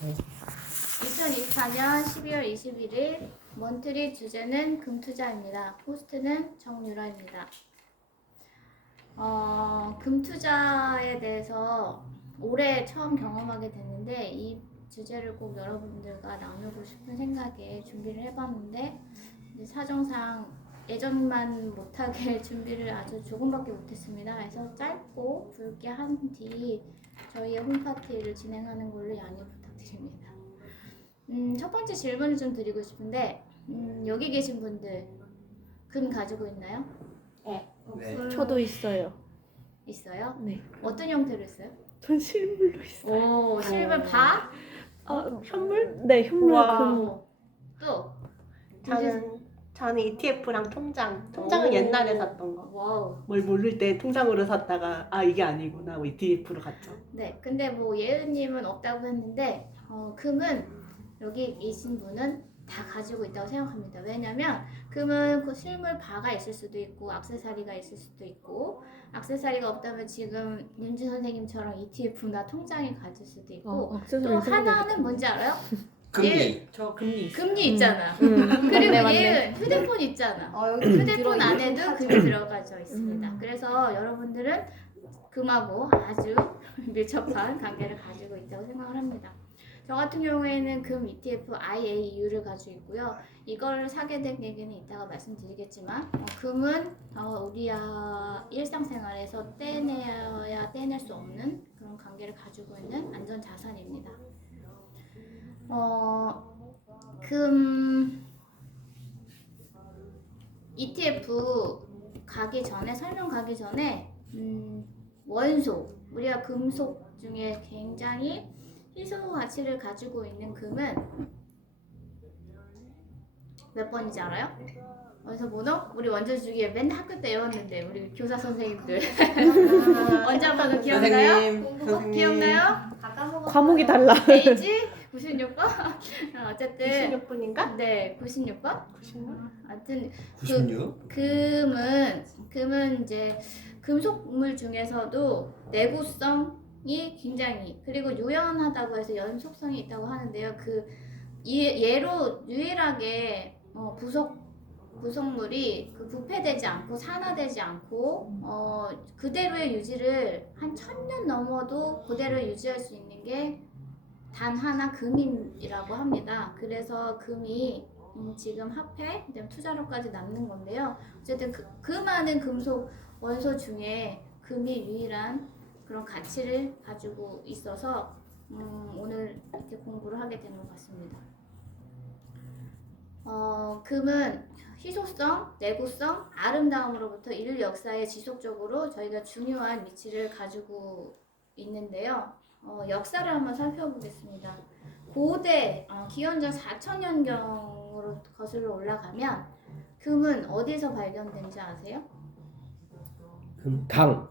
2024년 12월 21일 먼트리 주제는 금투자입니다. 호스트는 정유라입니다. 금투자에 대해서 올해 처음 경험하게 됐는데 이 주제를 꼭 여러분들과 나누고 싶은 생각에 준비를 해봤는데 사정상 예전만 못하게 준비를 아주 조금밖에 못했습니다. 그래서 짧고 굵게 한 뒤 저희의 홈파티를 진행하는 걸로 양해 부탁드립니다. 첫 번째 질문을 좀 드리고 싶은데 여기 계신 분들 금 가지고 있나요? 네. 저도 있어요. 있어요? 네. 어떤 형태로 있어요? 전 실물로 있어요. 오, 실물 바? 현물? 네, 현물 우와. 금. 또? 저는 ETF랑 통장은 오. 옛날에 샀던 거. 와우. 뭘 모를 때 통장으로 샀다가 이게 아니구나 하고 ETF로 갔죠. 네, 근데 뭐 예은님은 없다고 했는데 금은 여기 계신 분은 다 가지고 있다고 생각합니다. 왜냐면 금은 그 실물 바가 있을 수도 있고 액세서리가 있을 수도 있고 액세서리가 없다면 지금 윤지 선생님처럼 ETF나 통장이 가질 수도 있고 또 하나는 뭔지 알아요? 금리. 저 금리 있어요. 금리 있잖아. 맞네, 그리고 맞네. 얘는 휴대폰 있잖아. 여기 휴대폰 안에도 금이 들어가져 있습니다. 그래서 여러분들은 금하고 아주 밀접한 관계를 가지고 있다고 생각을 합니다. 저 같은 경우에는 금 ETF IAU를 가지고 있고요. 이걸 사게 된 계기는 이따가 말씀드리겠지만 금은 우리 일상생활에서 떼내야 떼낼 수 없는 그런 관계를 가지고 있는 안전 자산입니다. 금 ETF 설명 가기 전에 원소, 우리가 금속 중에 굉장히 희소 가치를 가지고 있는 금은 몇 번인지 알아요? 어디서 번호? 우리 원조주기에 맨날 학교 때 외웠는데 우리 교사 선생님들 원자 번호 기억나요? 선생님. 기억나요? 과목이 달라. 페이지 96번? 어쨌든 26분인가? 네, 96번? 96? 하여튼 96? 금은 이제 금속물 중에서도 내구성이 굉장히 그리고 유연하다고 해서 연속성이 있다고 하는데요. 얘로 유일하게 구성물이 부패되지 않고 산화되지 않고 그대로의 유지를 한 1000년 넘어도 그대로 유지할 수 있는 게 단 하나 금이라고 합니다. 그래서 금이 지금 화폐, 투자로까지 남는 건데요. 어쨌든 그 많은 금속 원소 중에 금이 유일한 그런 가치를 가지고 있어서 오늘 이렇게 공부를 하게 된 것 같습니다. 금은 희소성, 내구성, 아름다움으로부터 인류 역사에 지속적으로 저희가 중요한 위치를 가지고 있는데요. 역사를 한번 살펴보겠습니다. 고대 기원전 4000년경으로 거슬러 올라가면 금은 어디서 발견된지 아세요? 당.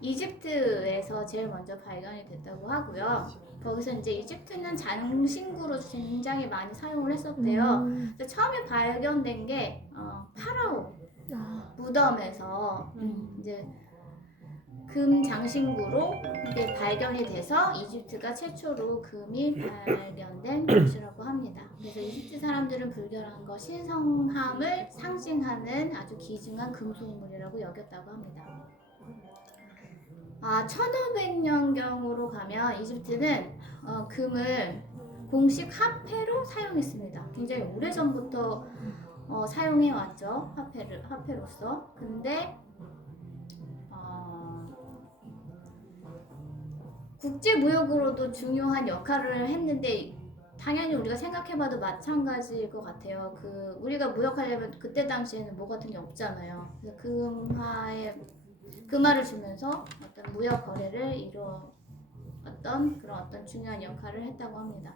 이집트에서 제일 먼저 발견이 됐다고 하고요. 거기서 이제 이집트는 장신구로 굉장히 많이 사용을 했었대요. 그래서 처음에 발견된 게 파라오 무덤에서 이제 금 장신구로 이게 발견이 돼서 이집트가 최초로 금이 발견된 곳이라고 합니다. 그래서 이집트 사람들은 불결한 것, 신성함을 상징하는 아주 귀중한 금속물이라고 여겼다고 합니다. 1500년경으로 가면 이집트는 금을 공식 화폐로 사용했습니다. 굉장히 오래전부터 사용해왔죠. 화폐로서. 근데 국제무역으로도 중요한 역할을 했는데 당연히 우리가 생각해봐도 마찬가지일 것 같아요. 우리가 무역하려면 그때 당시에는 뭐 같은 게 없잖아요. 그래서 금화를 주면서 어떤 무역 거래를 이루었던 그런 어떤 중요한 역할을 했다고 합니다.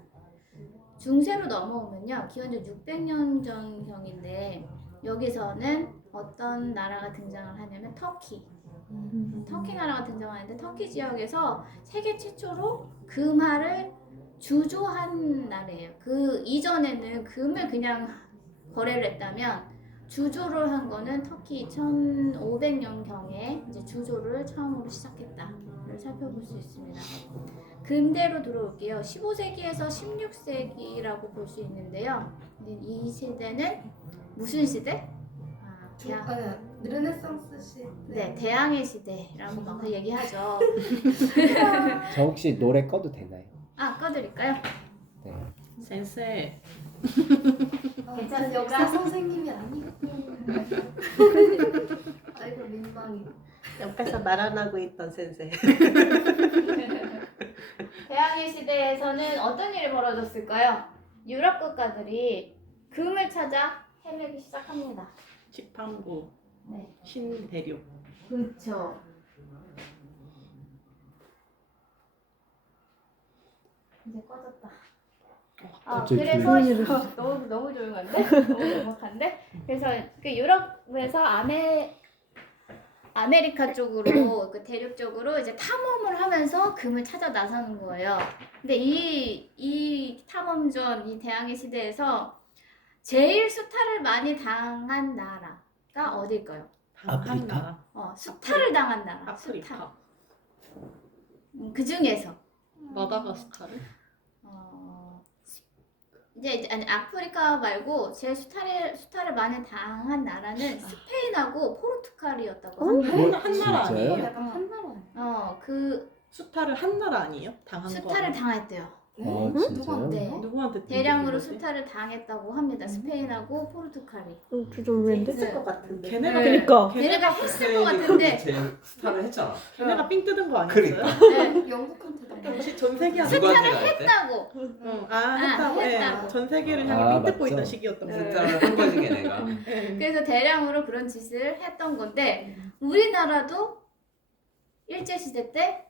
중세로 넘어오면요, 기원전 600년 전경인데 여기서는 어떤 나라가 등장을 하냐면 터키 나라가 등장하는데 터키 지역에서 세계 최초로 금화를 주조한 나라예요. 그 이전에는 금을 그냥 거래를 했다면 주조를 한 거는 터키 1500년경에 이제 주조를 처음으로 시작했다를 살펴볼 수 있습니다. 근대로 들어올게요. 15세기에서 16세기라고 볼 수 있는데요. 이 시대는 무슨 시대? 르네상스 시대. 네, 대항해 시대라고 막 얘기하죠. 저 혹시 노래 꺼도 되나요? 아, 꺼드릴까요? 네. 센세. 괜찮습니까? 역사 선생님이 아니고. 아이고 민망해. 옆에서 말 안 하고 있던 센세. 대항해 시대에서는 어떤 일이 벌어졌을까요? 유럽 국가들이 금을 찾아 헤매기 시작합니다. 지팡구, 네, 신대륙. 그렇죠. 이제 꺼졌다. 갑자기 그래서 조용해졌어. 너무 조용한데? 너무 정확한데? 그래서 그 유럽에서 아메리카 쪽으로 그 대륙 쪽으로 이제 탐험을 하면서 금을 찾아 나서는 거예요. 근데 이 탐험전, 이 대항해 시대에서 제일 수탈을 많이 당한 나라가 어딜까요? 아프리카? 수탈을 당한 나라. 수탈. 아프리카. 그 중에서 마다가스카르? 이제 아니 아프리카 말고 제일 수탈을 많이 당한 나라는 스페인하고 포르투갈이었다고 합니다. 한 나라 진짜요? 아니에요? 약간 한 나라. 그 수탈을 한 나라 아니에요? 당한 거. 수탈을 당했대요. 진짜요? 네. 누구한테 대량으로 뜯긴 거지? 수탈을 당했다고 합니다. 스페인하고 포르투갈이. 좀 왠데? 했을 것 같은데. 걔네가 네. 그니까. 걔네가 했을 것 같은데 제일 스타를 했잖아. 걔네가 삥 뜯은 거 아니었어요? 그러니까. 네. 영국한테 당한. 혹시 전 세계한테 누구한테 갈 때? 했다고. 했다고. 했다고. 예. 전 세계를 아, 향해 삥 뜯고 맞죠. 있던 시기였던 네. 거예요. 스타를 한 거지 걔네가. 예. 그래서 대량으로 그런 짓을 했던 건데 우리나라도 일제시대 때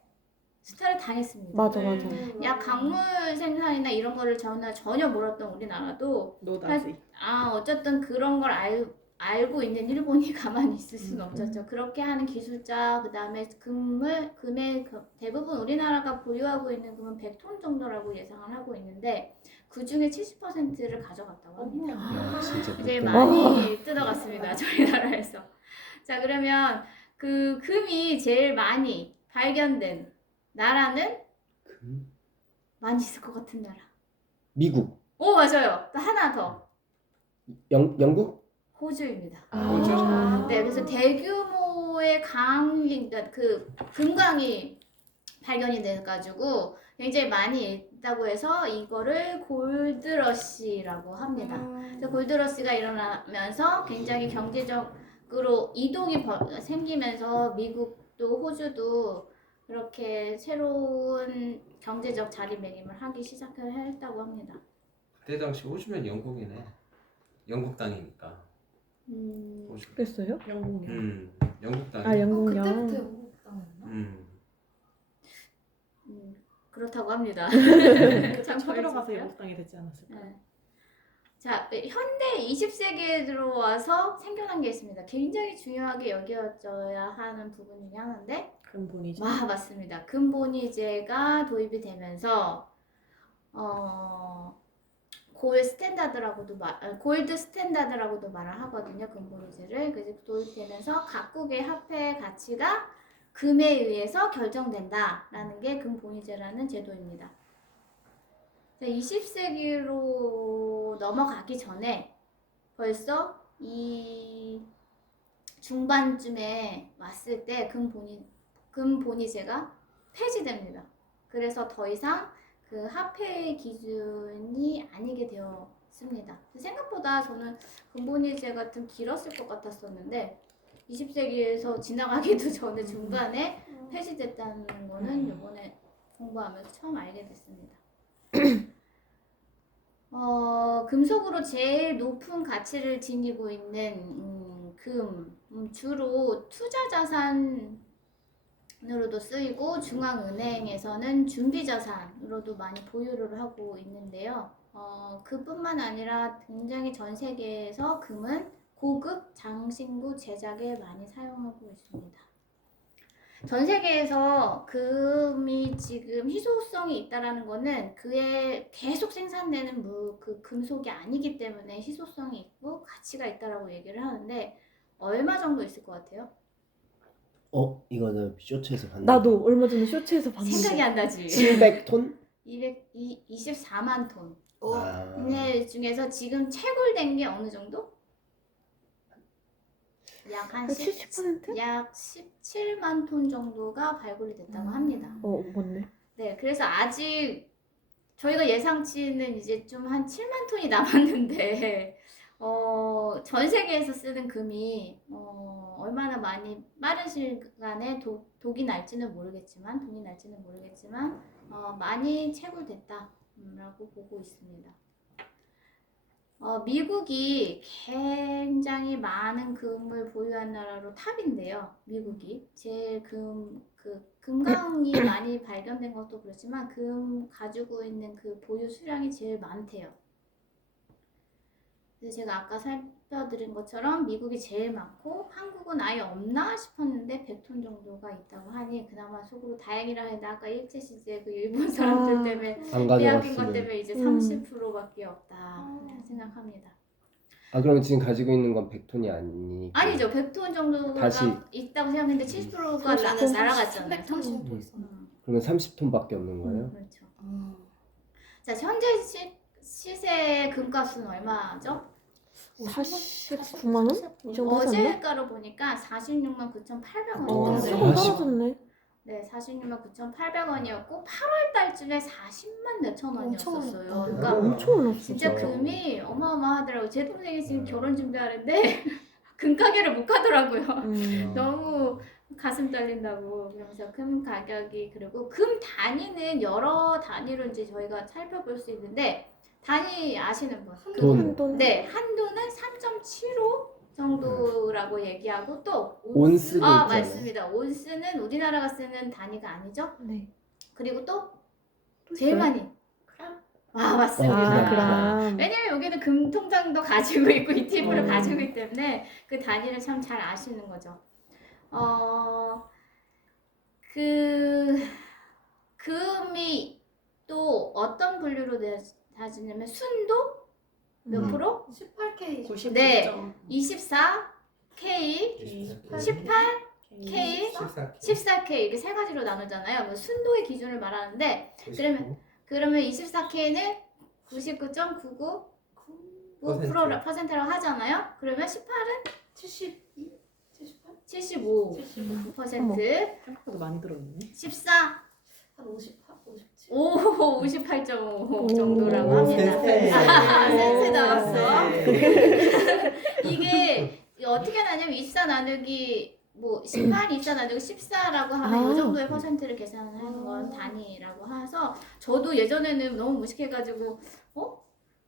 수탈을 당했습니다. 맞아. 야 강물 생산이나 이런 거를 전혀 몰랐던 우리나라도 노다지. 어쨌든 그런 걸 알고 있는 일본이 가만히 있을 수는 없었죠. 그렇게 하는 기술자, 그 다음에 금의 대부분 우리나라가 보유하고 있는 금은 100톤 정도라고 예상을 하고 있는데 그 중에 70%를 가져갔다고 합니다. 야, 진짜 이제 못 많이 뜯어갔습니다. 저희 나라에서. 자, 그러면 그 금이 제일 많이 발견된 나라는 금? 많이 있을 것 같은 나라. 미국, 오, 맞아요. 또 하나 더. 영국? 호주입니다. 호주? 네, 그래서 대규모의 그러니까 그 금광이 발견이 돼가지고 굉장히 많이 있다고 해서 이거를 골드러시라고 합니다. 그래서 골드러시가 일어나면서 굉장히 경제적으로 이동이 생기면서 미국도 호주도 그렇게 새로운 경제적 자리매김을 하기 시작했다고 합니다. 그때 당시 호주면 영국이네. 영국 땅이니까. 호주. 그랬어요? 영국령. 영국 땅. 아 영국령. 그때부터 영국 당했나? 그렇다고 합니다. 쳐들어가서 영국 땅이 되지 않았을까? 네. 자, 현대 20세기에 들어와서 생겨난 게 있습니다. 굉장히 중요하게 여겨져야 하는 부분 중에 하나인데 근본이지. 맞습니다. 금본위제가 도입이 되면서 골드 스탠다드라고도 말을 하거든요. 금본위제를. 그래서 도입되면서 각국의 화폐 가치가 금에 의해서 결정된다라는 게 금본위제라는 제도입니다. 20세기로 넘어가기 전에 벌써 이 중반쯤에 왔을 때 금본위제가 폐지됩니다. 그래서 더 이상 그 화폐의 기준이 아니게 되었습니다. 생각보다 저는 금본위제가 좀 길었을 것 같았었는데 20세기에서 지나가기도 전에 중간에 폐지됐다는 거는 이번에 공부하면서 처음 알게 됐습니다. 금속으로 제일 높은 가치를 지니고 있는 금, 주로 투자 자산으로도 쓰이고 중앙은행에서는 준비 자산으로도 많이 보유를 하고 있는데요. 그뿐만 아니라 굉장히 전 세계에서 금은 고급 장신구 제작에 많이 사용하고 있습니다. 전 세계에서 금이 지금 희소성이 있다라는 거는 그에 계속 생산되는 그 금속이 아니기 때문에 희소성이 있고 가치가 있다라고 얘기를 하는데 얼마 정도 있을 것 같아요? 이거는 쇼츠에서 봤는데. 나도 얼마 전에 쇼츠에서 봤는데. 생각이 안 나지. 700톤? 24만 톤. 아. 네, 중에서 지금 채굴된 게 어느 정도? 약 한 70%? 약 17만 톤 정도가 발굴이 됐다고 합니다. 맞네. 네, 그래서 아직 저희가 예상치는 이제 좀 한 7만 톤이 남았는데 전 세계에서 쓰는 금이 얼마나 많이 빠른 시간에 독이 날지는 모르겠지만 많이 채굴됐다라고 보고 있습니다. 미국이 굉장히 많은 금을 보유한 나라로 탑인데요. 미국이 제일 금강이 많이 발견된 것도 그렇지만 금 가지고 있는 그 보유 수량이 제일 많대요. 그래서 제가 아까 살펴드린 것처럼 미국이 제일 많고 한국은 아예 없나 싶었는데 100톤 정도가 있다고 하니 그나마 속으로 다행이라 해도 아까 일제 시제 그 일본 사람들 때문에 안 빼앗긴 것 가져갔으면. 때문에 이제 30%밖에 없다 생각합니다. 그럼 지금 가지고 있는 건 100톤이 아니니까. 아니죠. 100톤 정도가 다시. 있다고 생각했는데 70%가 날아갔잖아요. 300톤 정도 있었나? 그러면 30톤밖에 없는 거예요? 그렇죠. 자, 현재 시세의 금값은 얼마죠? 49만 원? 이 정도 하지 않나? 어제가로 보니까 46만 9,800원이 조금 떨어졌어요. 떨어졌네. 네, 46만 9,800원이었고 8월 달쯤에 40만 몇천 원이었었어요. 엄청 그러니까 엄청 올랐어. 진짜 금이 어마어마하더라고요. 제 동생이 지금 결혼 준비하는데 금 가게를 못 가더라고요. 너무 가슴 떨린다고. 그러면서 금 가격이, 그리고 금 단위는 여러 단위로 이제 저희가 살펴볼 수 있는데, 단위 아시는 분? 돈. 네, 한도는 3.75 정도라고 얘기하고, 또 온스도 있잖아요. 맞습니다. 온스는 우리나라가 쓰는 단위가 아니죠. 네. 그리고 또 또 제일 있어요? 많이 맞습니다. 그럼. 왜냐면 여기는 금 통장도 가지고 있고 ETF를 어. 가지고 있기 때문에 그 단위를 참 잘 아시는 거죠. 금이 또 어떤 분류로 다지냐면 순도 몇 프로? 18K 90%. 네. 24K, 18K, 14K 이렇게 세 가지로 나누잖아요. 뭐 순도의 기준을 말하는데, 그러면 24K는 99.99%라고 하잖아요. 그러면 18은 72? 78? 75%, 생각보다 많이 들어있네. 14, 한 58? 57? 58.5 정도라고 오, 합니다. 센세. 센세 나왔어. 네. 이게 어떻게 나냐면 24 나누기 18, 24 나누기 14라고 하면 이 정도의 퍼센트를 계산하는 건 단위라고 해서, 저도 예전에는 너무 무식해가지고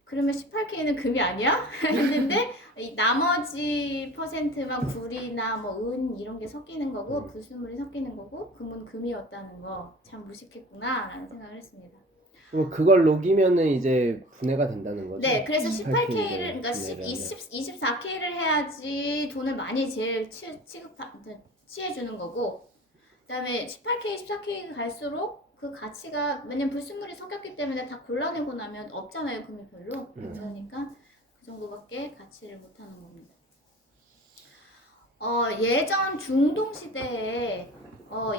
그러면 18K는 금이 아니야? 했는데 이 나머지 퍼센트만 구리나 은 이런 게 섞이는 거고 불순물이 섞이는 거고 금은 금이었다는 거 참 무식했구나 라는 생각을 했습니다. 그럼 그걸 녹이면은 이제 분해가 된다는 거죠? 네, 그래서 18K 를 18K를, 그러니까 분해를 하면. 24K를 해야지 돈을 많이 제일 취해주는 거고, 그다음에 18K, 14K 갈수록 그 가치가, 왜냐면 불순물이 섞였기 때문에 다 골라내고 나면 없잖아요, 금이 별로. 그러니까 그 정도밖에 가치를 못하는 겁니다. 예전 중동 시대에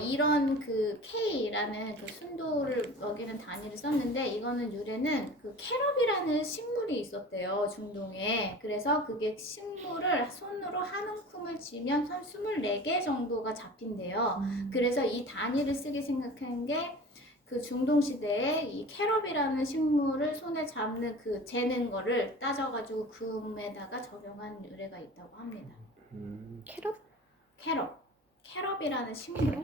이런 그 K라는 그 순도를 여기는 단위를 썼는데, 이거는 유래는 그 캐럽이라는 식물이 있었대요, 중동에. 그래서 그게 식물을 손으로 한 움큼을 쥐면 한 24개 정도가 잡힌대요. 그래서 이 단위를 쓰게 생각한 게 그 중동 시대에 이 캐럽이라는 식물을 손에 잡는 그 재는 거를 따져가지고 금에다가 적용한 유래가 있다고 합니다. 캐럿? 캐럽이라는 식물.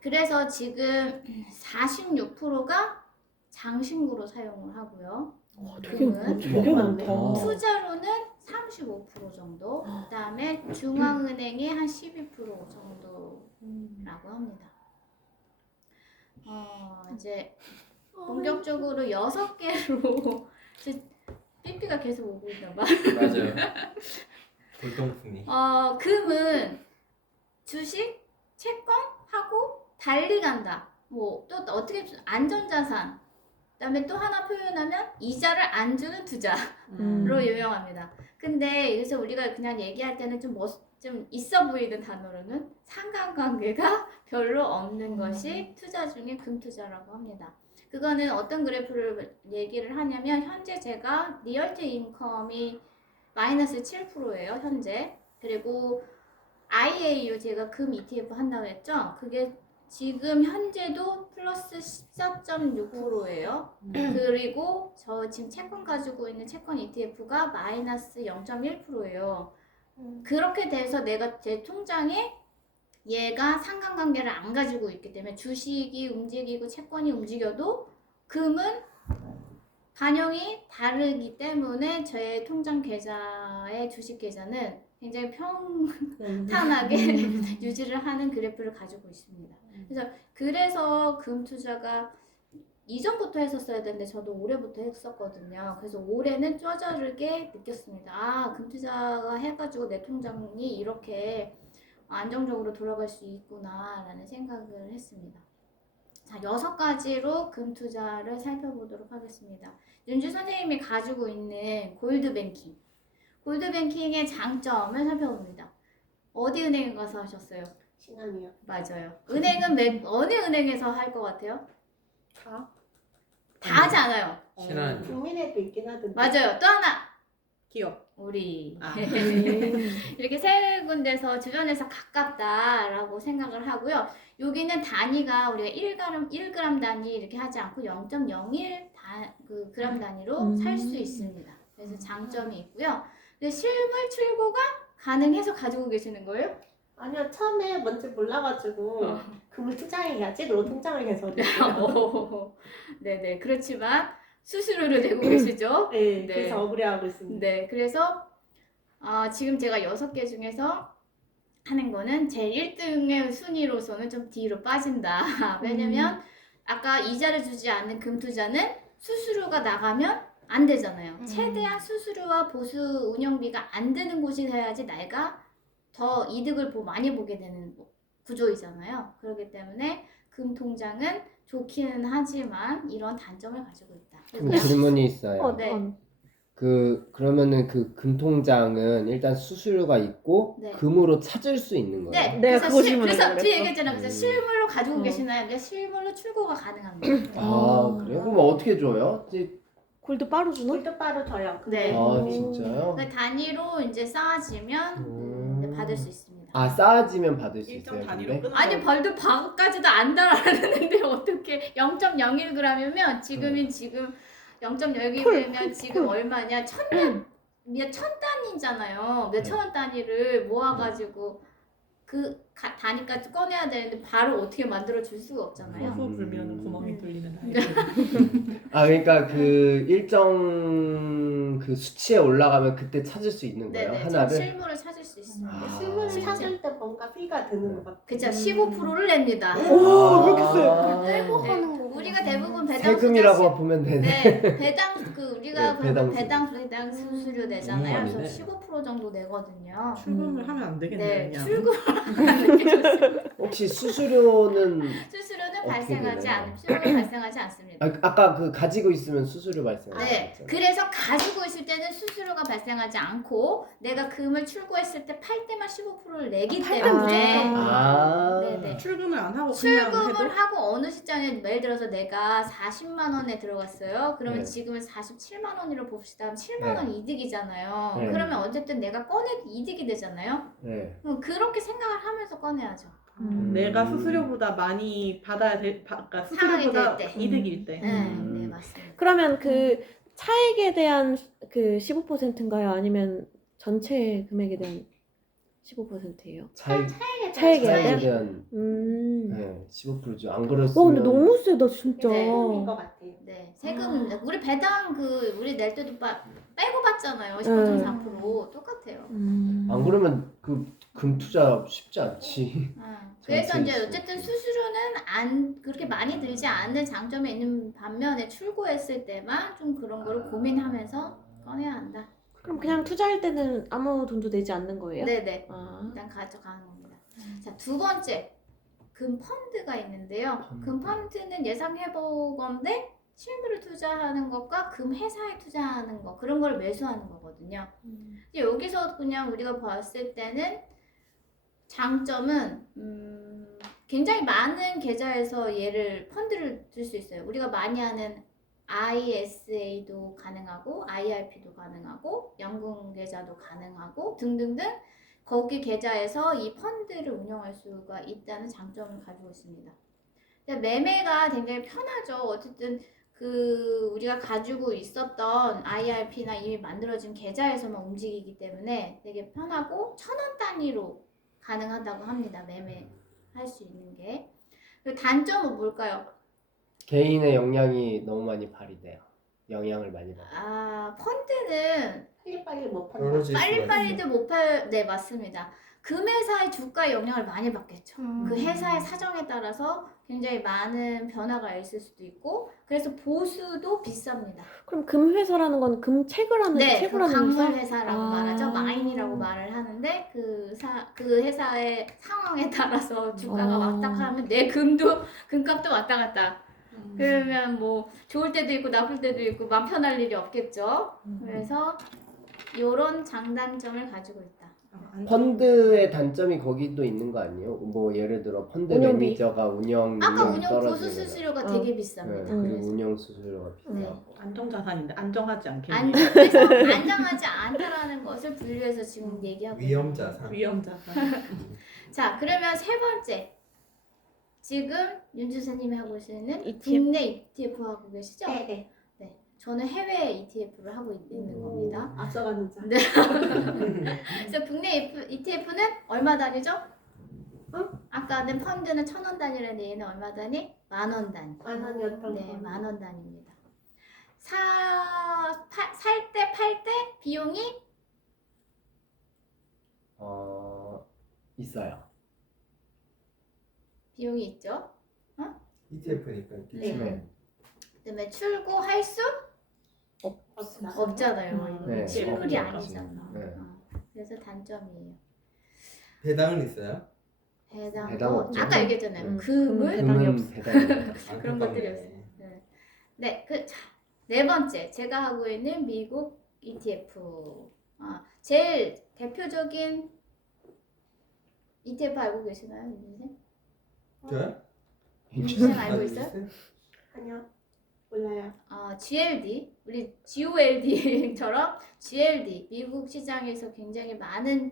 그래서 지금 46%가 장신구로 사용을 하고요. 되게 금은 되게 많다. 투자로는 35% 정도, 그다음에 중앙은행이 한 12% 정도라고 합니다. 이제 본격적으로 6개로 삐삐가 계속 오고 있나 봐. 맞아요. 돌동풍이. 금은 주식, 채권하고 달리 간다. 또 어떻게 안전자산. 그다음에 또 하나 표현하면 이자를 안 주는 투자로 유명합니다. 근데 그래서 우리가 그냥 얘기할 때는 좀 있어 보이는 단어로는 상관관계가 별로 없는 것이 투자 중에 금투자라고 합니다. 그거는 어떤 그래프를 얘기를 하냐면 현재 제가 리얼트 인컴이 마이너스 7%예요, 현재. 그리고 IAU 제가 금 ETF 한다고 했죠? 그게 지금 현재도 플러스 14.6%예요. 그리고 저 지금 채권 가지고 있는 채권 ETF가 마이너스 0.1%예요. 그렇게 돼서 내가 제 통장에 얘가 상관관계를 안 가지고 있기 때문에 주식이 움직이고 채권이 움직여도 금은 반영이 다르기 때문에 저의 통장 계좌의 주식 계좌는 굉장히 평탄하게 유지를 하는 그래프를 가지고 있습니다. 그래서 금 투자가 이전부터 했었어야 되는데 저도 올해부터 했었거든요. 그래서 올해는 쩌저르게 느꼈습니다. 아, 금 투자가 해가지고 내 통장이 이렇게 안정적으로 돌아갈 수 있구나라는 생각을 했습니다. 자, 6가지로 금 투자를 살펴보도록 하겠습니다. 윤주 선생님이 가지고 있는 골드뱅킹. 골드뱅킹의 장점을 살펴봅니다. 어디 은행에 가서 하셨어요? 신한이요. 맞아요. 은행은 어느 은행에서 할 것 같아요? 다? 다 하지 않아요. 신한. 국민에도 있긴 하던데. 맞아요. 또 하나. 기업. 우리 아. 이렇게 세 군데서 주변에서 가깝다라고 생각을 하고요. 여기는 단위가 우리가 1g 단위 이렇게 하지 않고 0.01 그램 단위로 살 수 있습니다. 그래서 장점이 있고요. 근데 실물 출고가 가능해서 가지고 계시는 거예요? 아니요, 처음에 뭔지 몰라가지고 금을 투자해야지 그리고 통장을 개설했어요. 네네. 그렇지만 수수료를 내고 계시죠? 네, 네. 그래서 억울해하고 있습니다. 네. 그래서 지금 제가 6개 중에서 하는 거는 제 1등의 순위로서는 좀 뒤로 빠진다. 왜냐면 아까 이자를 주지 않는 금 투자는 수수료가 나가면 안 되잖아요. 최대한 수수료와 보수 운영비가 안 드는 곳이 돼야지 내가 더 이득을 많이 보게 되는 구조이잖아요. 그렇기 때문에 금 통장은 좋기는 하지만 이런 단점을 가지고 있다. 그럼 질문이 있어요. 네. 그러면은 그 금통장은 일단 수수료가 있고 네. 금으로 찾을 수 있는 거예요? 네. 내가 그래서 그거 질문하려고 그래서 뒤에 그랬어. 얘기했잖아요. 그래서 실물로 가지고 계시나요? 근데 실물로 출고가 가능한 거예요. 아, 그래요? 그럼 어떻게 줘요? 골드 바로 주나? 골드바로 줘요. 네. 아, 진짜요? 그 단위로 이제 쌓아지면 이제 받을 수 있습니다. 아, 쌓아지면 받을 수 일정 있어요. 단위로 근데? 끊어. 아니 벌도 방까지도 안 달아놨는데 어떻게 0.01g이면 지금 0.01g이면 지금 얼마냐? 천 단위잖아요. 몇천 원 단위를 모아가지고 단위까지 꺼내야 되는데 바로 어떻게 만들어 줄 수가 없잖아요. 소소 불면 구멍이 뚫리는 아이. 아, 그러니까 그 일정 그 수치에 올라가면 그때 찾을 수 있는 거예요? 네네. 하나를? 실물을 찾을 수 있습니다. 아. 실물을 실제. 찾을 때 뭔가 피가 드는 것 같아요. 그죠? 15%를 냅니다. 오, 그렇게 떼고 네. 하는 거. 우리가 대부분 배당 세금이라고 보면 되네. 네, 우리가 네, 그러면 배당 배당 수수료 내잖아요. 아니네. 그래서 15% 정도 내거든요. 출금을 하면 안 되겠네요. 네, 그냥. 출금하는 게 좋습니다. 혹시 수수료는 수수료는 어떻게 발생하지 되나요? 수수료 발생하지 않습니다. 아까 그 가지고 있으면 수수료 발생하죠. 네, 그래서 가지고 있을 때는 수수료가 발생하지 않고 내가 금을 출고했을 때 팔 때만 15%를 내기 팔 때 때문에 무조건. 아. 네네. 출금을 안 하고 그냥 출금을 해도 하고 어느 시장에 예를 들어서 내가 40만 원에 들어갔어요. 그러면 네. 지금은 47만 원으로 봅시다. 7만 원 이득이잖아요. 네. 그러면 어쨌든 내가 꺼내도 이득이 되잖아요. 네. 그럼 그렇게 생각을 하면서 꺼내야죠. 내가 수수료보다 많이 받아야 될, 그러니까 수수료보다 상황이 될 때. 이득일 때. 네, 맞습니다. 그러면 그 차액에 대한 그 15%인가요? 아니면 전체 금액에 대한 15%예요? 차익, 차액에 차익에 대한? 대한 네. 15%죠. 안 와 그랬으면 근데 너무 세다 진짜. 네. 세금인 것 같아요. 네, 세금 우리 배당 우리 낼 때도 빼고 받잖아요. 15.4% 똑같아요. 안 그러면 그 금 투자 쉽지 않지. 그래서 이제 있어요. 어쨌든 수수료는 그렇게 많이 들지 않는 장점이 있는 반면에 출고했을 때만 좀 그런 거를 고민하면서 꺼내야 한다. 그럼 그냥 투자할 때는 아무 돈도 내지 않는 거예요? 네네. 아. 일단 가져가는 겁니다. 자, 두 번째 금 펀드가 있는데요. 금 펀드는 예상 회복건데 실물을 투자하는 것과 금 회사에 투자하는 거 그런 걸 매수하는 거거든요. 근데 여기서 그냥 우리가 봤을 때는 장점은 굉장히 많은 계좌에서 얘를 펀드를 들 수 있어요. 우리가 많이 하는 ISA도 가능하고 IRP도 가능하고 연금 계좌도 가능하고 등등등 거기 계좌에서 이 펀드를 운영할 수가 있다는 장점을 가지고 있습니다. 매매가 굉장히 편하죠. 어쨌든 그 우리가 가지고 있었던 IRP나 이미 만들어진 계좌에서만 움직이기 때문에 되게 편하고 1,000원 단위로 가능하다고 합니다. 매매할 수 있는 게. 그리고 단점은 뭘까요? 개인의 역량이 너무 많이 발휘돼요. 영향을 많이 받아요. 펀드는 빨리빨리 못 판다. 떨어질 수가 빨리빨리도 못 팔, 네, 맞습니다. 금회사의 주가에 영향을 많이 받겠죠. 그 회사의 사정에 따라서 굉장히 많은 변화가 있을 수도 있고, 그래서 보수도 비쌉니다. 그럼 금회사라는 건 금책을 하는 네, 그 채굴하는 광물 회사? 회사라고 아. 말하죠. 마인이라고 말을 하는데 그 회사의 상황에 따라서 주가가 왔다 갔다 하면 내 금값도 왔다 갔다. 그러면 뭐 좋을 때도 있고 나쁠 때도 있고 맘 편할 일이 없겠죠. 그래서 이런 장단점을 가지고 있다. 펀드의 단점이 거기도 있는 거 아니에요? 뭐 예를 들어 펀드 운영비. 매니저가 운영 아까 능력이 운영 보수 떨어지는 수수료가 거. 되게 네, 비쌉니다. 그리고 그래서 운영 수수료가 비싸고 네. 안정자산인데 안정하지 않겠네. 그래서 안정하지 않다라는 것을 분류해서 지금 얘기하고 있는 위험자산. 위험자산. 자, 그러면 세 번째. 지금 윤주사님이 하고 계시는 ETF? 국내 ETF 하고 계시죠? 네. 네. 저는 해외 ETF를 하고 있는 겁니다. 앞서가는 자. 네. 그래서 국내 ETF는 얼마 단위죠? 아까는 펀드는 1,000원 단위라는데 얘는 얼마 단위? 10,000원 단위. 10,000원이었던 네, 거. 10,000원 단위입니다. 살 때, 팔 때 비용이 있어요. 비용이 있죠. ETF니까 네. 그다음에 출고할 수 없잖아요. 네, 실물이 없죠. 아니잖아. 네. 그래서 단점이에요. 배당은 있어요? 배당 배당도 없죠. 아까 얘기했잖아요. 음, 금을 배당이 금은 배당이 그런 것들이 없어요. 네, 네 번째 제가 하고 있는 미국 ETF. 제일 대표적인 ETF 알고 계시나요, 윤선생? 저요? 윤선생 알고 있어요? 아니요. 몰라요. GLD, 우리 GOLD처럼 GLD 미국 시장에서 굉장히 많이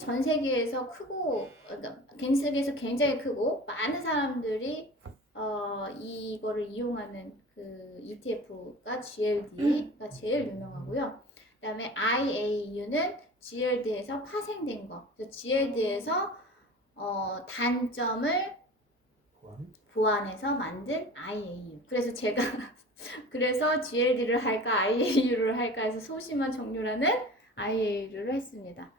전 세계에서 크고, 그러니까 전 세계에서 굉장히 크고 많은 사람들이 이거를 이용하는 그 ETF가 GLD가 제일 유명하고요. 그다음에 IAU는 GLD에서 파생된 거. 그래서 GLD에서 단점을 보완해서 만든 IAU. 그래서 제가 그래서 GLD를 할까 IAU를 할까 해서 소심한 정류라는 IAU를 했습니다.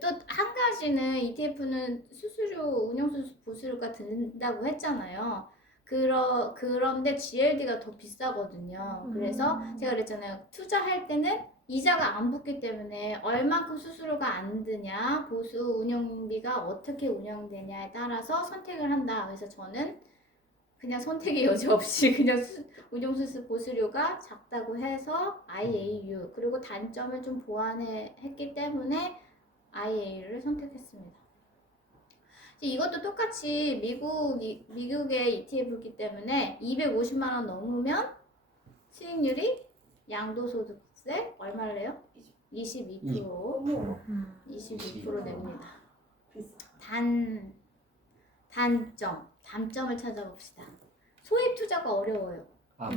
또 한 가지는 ETF는 운영수수 보수료가 든다고 했잖아요. 그런데 GLD가 더 비싸거든요. 그래서 제가 그랬잖아요. 투자할 때는 이자가 안 붙기 때문에 얼만큼 수수료가 안 드냐, 보수 운영비가 어떻게 운영되냐에 따라서 선택을 한다. 그래서 저는 그냥 선택의 여지 없이 그냥 운영수수 보수료가 작다고 해서 IAU 그리고 단점을 좀 보완했기 때문에 IAU를 선택했습니다. 이것도 똑같이 미국의 ETF이기 때문에 250만 원 넘으면 수익률이 양도소득세 얼마를 내요? 22%. 22% 냅니다. 단점을 찾아봅시다. 소액 투자가 어려워요.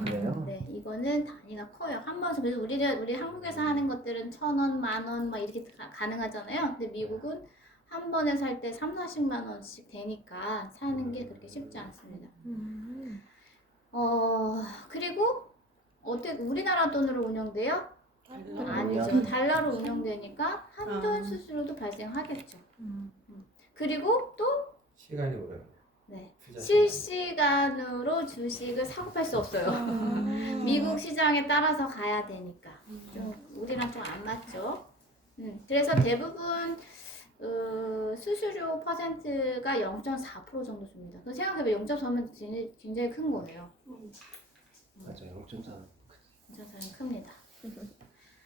그래요? 네, 이거는 단위가 커요. 한 번에 그래서 우리 한국에서 하는 것들은 1,000원, 10,000원 막 이렇게 가능하잖아요. 근데 미국은 한 번에 살 때 30-40만 원씩 되니까 사는 게 그렇게 쉽지 않습니다. 그리고 어떻게 우리나라 돈으로 운영돼요? 아니죠. 달러로 운영되니까 한전 수수료도 발생하겠죠. 그리고 또 시간이 오래. 네. 투자 실시간으로 주식을 사고 팔 수 없어요. 미국 시장에 따라서 가야 되니까 좀 우리랑 좀 안 맞죠. 그래서 대부분 수수료 퍼센트가 0.4% 정도 줍니다. 그래서 생각해보면 0.4면 굉장히 큰 거예요. 맞아요. 0.4. 0.4는 큽니다.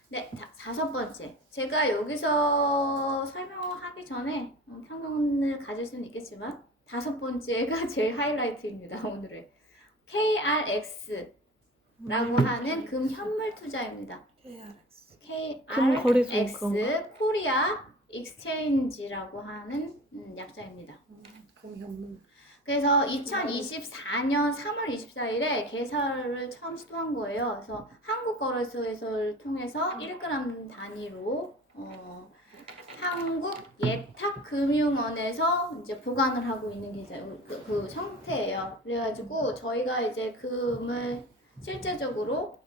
네, 다섯 번째. 제가 여기서 설명하기 전에 평론을 가질 수는 있겠지만 다섯 번째가 제일 하이라이트입니다. 오늘의 KRX라고 하는 금 현물 투자입니다. 금 거래소 KRX 그런가? 코리아 익스체인지라고 하는 약자입니다. 금현물. 그래서 2024년 3월 24일에 개설을 처음 시도한 거예요. 그래서 한국거래소에서 통해서 1g 단위로 한국예탁금융원에서 이제 보관을 하고 있는 계좌 그 형태예요. 그래가지고 저희가 이제 금을 실제적으로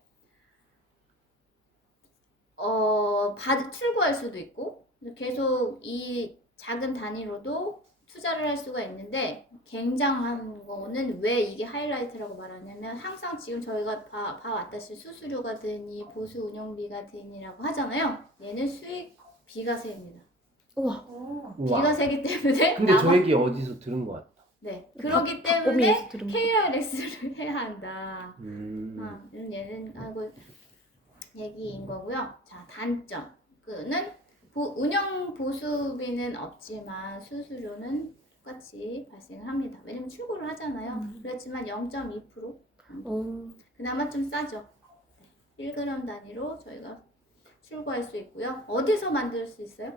출고할 수도 있고 계속 이 작은 단위로도 투자를 할 수가 있는데 굉장한 거는 왜 이게 하이라이트라고 말하냐면 항상 지금 저희가 봐왔다시피 수수료가 드니 보수 운영비가 드니라고 하잖아요. 얘는 수익 비과세입니다. 우와. 우와. 비과세기 때문에 근데 저 얘기 어디서 들은 것 같다. 네 그러기 때문에 박고미에서 들은 거. KRX를 해야 한다. 음. 얘는 하고 얘기인 거고요. 자 단점 그는 운영 보수비는 없지만 수수료는 똑같이 발생을 합니다. 왜냐면 출고를 하잖아요. 그렇지만 0.2% 그나마 좀 싸죠. 1g 단위로 저희가 출고할 수 있고요. 어디서 만들 수 있어요?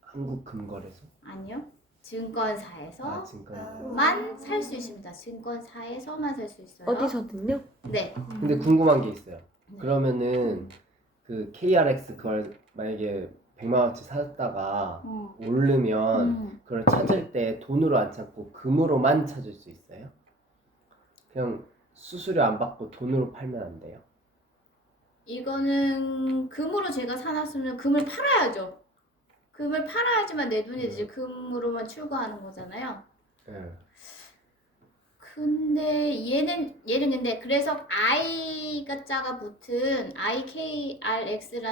한국금거래소. 아니요. 증권사에서 증권. 만 살 수 있습니다. 증권사에서만 살 수 있어요. 어디서든요? 네. 근데 궁금한 게 있어요. 네. 그러면은 그 KRX 그걸 만약에 100만 원치 샀다가 오르면 그걸 찾을 때 돈으로 안 찾고 금으로만 찾을 수 있어요? 그냥 수수료 안 받고 돈으로 팔면 안 돼요? 이거는 금으로 제가 사놨으면 금을 팔아야죠. 금을 팔아야지만 내 돈이 이제 금으로만 출고하는 거잖아요. 네. 근데 얘는 근데 그래서 I가 자가 붙은 IKRX라는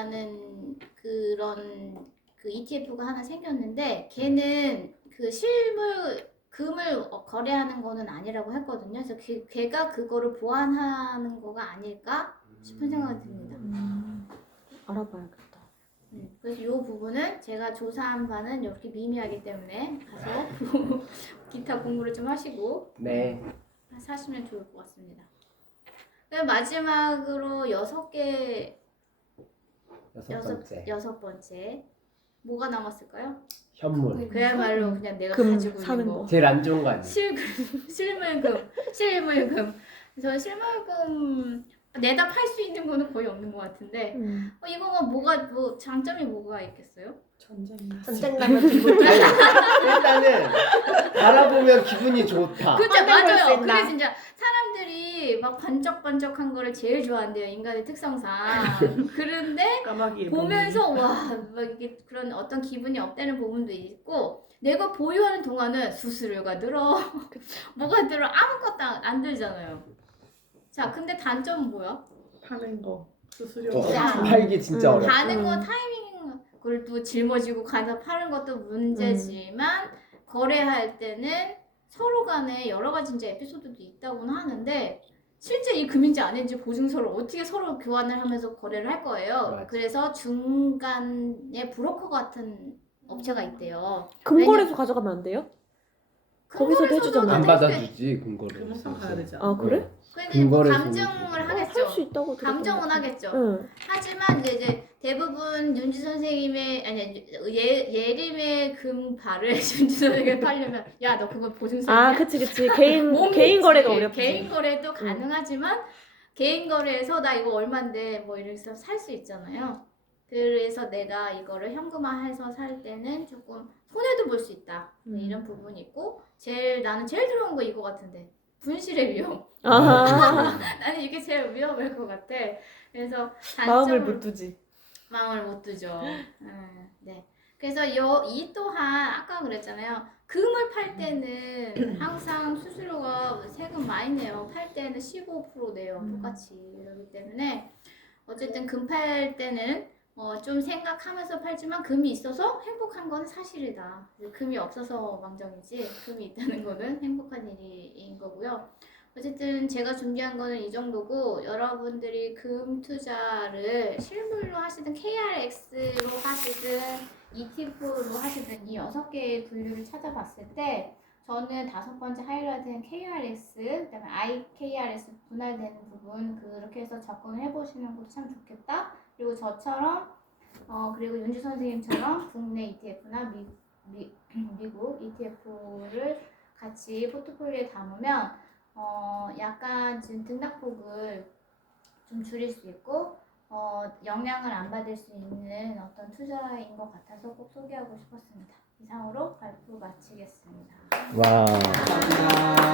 그런 그 ETF가 하나 생겼는데 걔는 그 실물 금을 거래하는 거는 아니라고 했거든요. 그래서 걔가 그거를 보완하는 거가 아닐까 싶은 생각이 듭니다. 알아봐야겠다. 그래서 이 부분은 제가 조사한 바는 이렇게 미미하기 때문에 가서 기타 공부를 좀 하시고 네. 사시면 좋을 것 같습니다. 그럼 마지막으로 여섯 번째. 여섯 번째 뭐가 남았을까요? 현물. 그야말로 그냥 내가 금 가지고 사는 있는 거. 거. 제일 안 좋은 거 아니에요? 실물금. 저 실물금 내다 팔 수 있는 거는 거의 없는 것 같은데 이거가 뭐 장점이 뭐가 있겠어요? 전쟁. 전쟁 나면 들고 아니, 일단은 바라보면 기분이 좋다. 그죠 아, 맞아요. 수 있나? 그래 진짜 사람들이 막 번쩍번쩍한 거를 제일 좋아한대요 인간의 특성상. 그런데 까마귀 보면서 와막 이게 그런 어떤 기분이 업되는 부분도 있고 내가 보유하는 동안은 수수료가 들어 뭐가 들어 아무것도 안 들잖아요. 자 근데 단점은 뭐야? 파는 거 수수료. 팔기 진짜 어렵다. 가는 거 타이밍 그걸 또 짊어지고 가서 파는 것도 문제지만 거래할 때는 서로 간에 여러 가지 이제 에피소드도 있다고는 하는데 실제 이 금인지 아닌지 보증서를 어떻게 서로 교환을 하면서 거래를 할 거예요. 맞아. 그래서 중간에 브로커 같은 업체가 있대요. 금거래소 가져가면 안 돼요? 거기서도 해주잖아. 안 네. 받아주지 금거를. 금방 가야 되지 않아? 아 그래? 근데 뭐 금거래소는 감정을 할 수 하겠죠. 있다고 들었던 감정은 것 같아. 하겠죠. 응. 하지만 이제 대부분 윤지 선생님의 예림의 금발을 윤지 선생님이 팔려면 야 너 그거 보증서냐? 아 그치 개인 거래가 어렵지. 개인 거래도 가능하지만 개인 거래에서 나 이거 얼만데 뭐 이래서 살 수 있잖아요. 그래서 내가 이거를 현금화해서 살 때는 조금 손해도 볼 수 있다. 이런 부분이 있고 나는 제일 두려운 거 이거 같은데 분실의 위험. 아하. 나는 이게 제일 위험할 것 같아. 그래서 마음을 못 두지. 마음을 못 두죠. 네. 그래서 이 또한 아까 그랬잖아요. 금을 팔 때는 항상 수수료가 세금 많이 내요. 팔 때는 15% 내요. 똑같이. 그렇기 때문에 어쨌든 금 팔 때는 좀 생각하면서 팔지만 금이 있어서 행복한 건 사실이다. 금이 없어서 망정이지 금이 있다는 거는 행복한 일인 거고요. 어쨌든 제가 준비한 거는 이 정도고 여러분들이 금 투자를 실물로 하시든 KRX로 하시든 ETF로 하시든 이 6개의 분류를 찾아봤을 때 저는 5번째 하이라이트는 KRX, 그다음에 IKRX 분할되는 부분 그렇게 해서 접근을 해보시는 것도 참 좋겠다. 그리고 저처럼 그리고 윤주 선생님처럼 국내 ETF나 미국 ETF를 같이 포트폴리오에 담으면 약간 지금 등락폭을 좀 줄일 수 있고 영향을 안 받을 수 있는 어떤 투자인 것 같아서 꼭 소개하고 싶었습니다. 이상으로 발표 마치겠습니다. 와. 감사합니다.